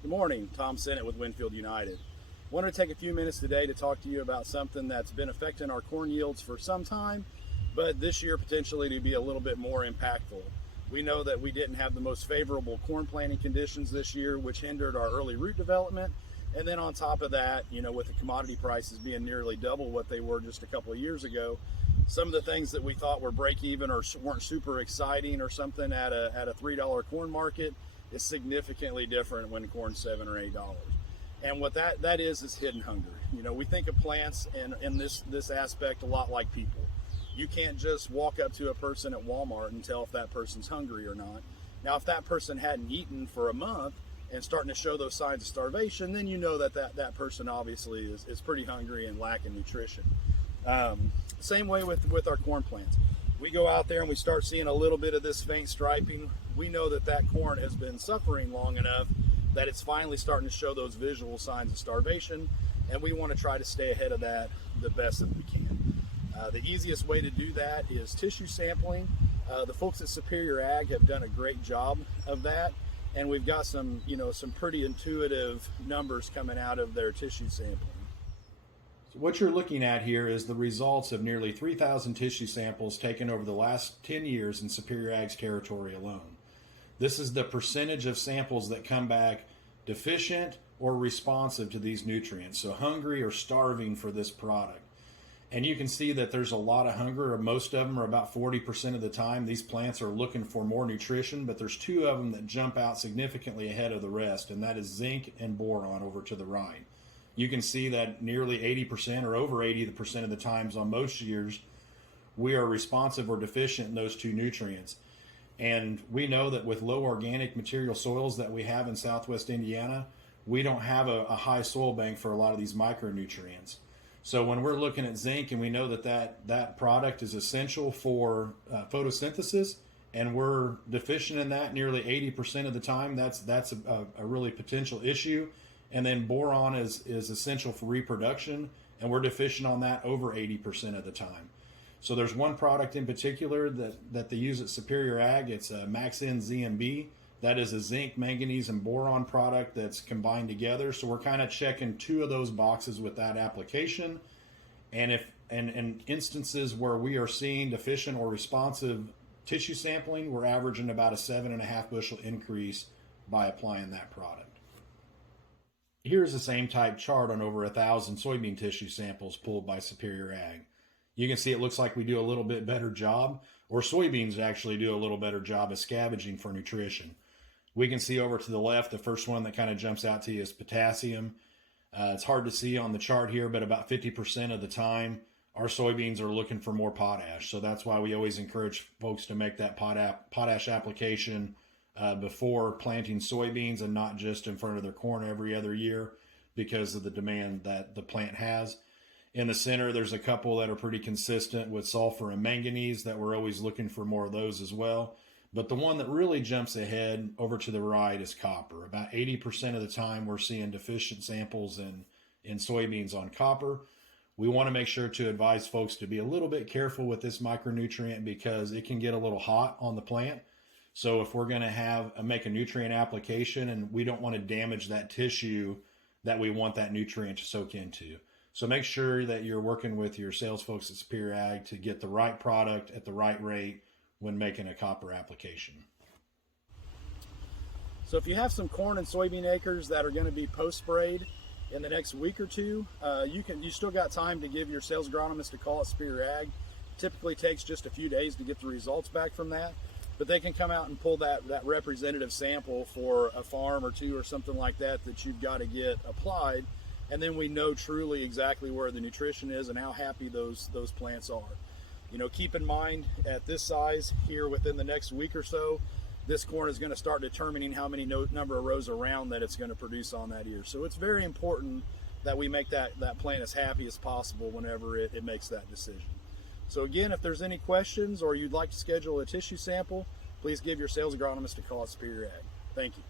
Good morning, Tom Sinnott with Winfield United. Wanted to take a few minutes today to talk to you about something that's been affecting our corn yields for some time, but this year potentially to be a little bit more impactful. We know that we didn't have the most favorable corn planting conditions this year, which hindered our early root development. And then on top of that, with the commodity prices being nearly double what they were just a couple of years ago, some of the things that we thought were break even or weren't super exciting or something at a $3 corn market is significantly different when corn's $7 or $8. And what that is hidden hunger. We think of plants in this aspect a lot like people. You can't just walk up to a person at Walmart and tell if that person's hungry or not. Now, if that person hadn't eaten for a month and starting to show those signs of starvation, then you know that person obviously is pretty hungry and lacking nutrition. Same way with our corn plants. We go out there and we start seeing a little bit of this faint striping. We know that corn has been suffering long enough that it's finally starting to show those visual signs of starvation, and we want to try to stay ahead of that the best that we can. The easiest way to do that is tissue sampling. The folks at Superior Ag have done a great job of that, and we've got some pretty intuitive numbers coming out of their tissue sampling. So what you're looking at here is the results of nearly 3,000 tissue samples taken over the last 10 years in Superior Ag's territory alone. This is the percentage of samples that come back deficient or responsive to these nutrients, so hungry or starving for this product. And you can see that there's a lot of hunger, or most of them are about 40% of the time. These plants are looking for more nutrition, but there's two of them that jump out significantly ahead of the rest, and that is zinc and boron over to the right. You can see that nearly 80% or over 80% of the times on most years, we are responsive or deficient in those two nutrients. And we know that with low organic material soils that we have in Southwest Indiana, we don't have a high soil bank for a lot of these micronutrients. So when we're looking at zinc and we know that product is essential for photosynthesis, and we're deficient in that nearly 80% of the time, that's a really potential issue. And then boron is essential for reproduction, and we're deficient on that over 80% of the time. So there's one product in particular that they use at Superior Ag. It's a Max-N ZMB. That is a zinc, manganese, and boron product that's combined together. So we're kind of checking two of those boxes with that application. And if in instances where we are seeing deficient or responsive tissue sampling, we're averaging about a 7.5 bushel increase by applying that product. Here's the same type chart on over 1,000 soybean tissue samples pulled by Superior Ag. You can see it looks like we do a little bit better job, or soybeans actually do a little better job of scavenging for nutrition. We can see over to the left, the first one that kind of jumps out to you is potassium. It's hard to see on the chart here, but about 50% of the time, our soybeans are looking for more potash. So that's why we always encourage folks to make that potash application before planting soybeans and not just in front of their corn every other year because of the demand that the plant has. In the center, there's a couple that are pretty consistent with sulfur and manganese that we're always looking for more of those as well. But the one that really jumps ahead over to the right is copper. About 80% of the time we're seeing deficient samples in soybeans on copper. We want to make sure to advise folks to be a little bit careful with this micronutrient because it can get a little hot on the plant. So if we're going to make a nutrient application, and we don't want to damage that tissue that we want that nutrient to soak into. So make sure that you're working with your sales folks at Superior Ag to get the right product at the right rate when making a copper application. So if you have some corn and soybean acres that are going to be post-sprayed in the next week or two, you still got time to give your sales agronomist a call at Superior Ag. Typically takes just a few days to get the results back from that, but they can come out and pull that representative sample for a farm or two or something like that you've got to get applied. And then we know truly exactly where the nutrition is and how happy those plants are. Keep in mind at this size here within the next week or so, this corn is going to start determining how many number of rows around that it's going to produce on that ear. So it's very important that we make that plant as happy as possible whenever it makes that decision. So again, if there's any questions or you'd like to schedule a tissue sample, please give your sales agronomist a call at Superior Ag. Thank you.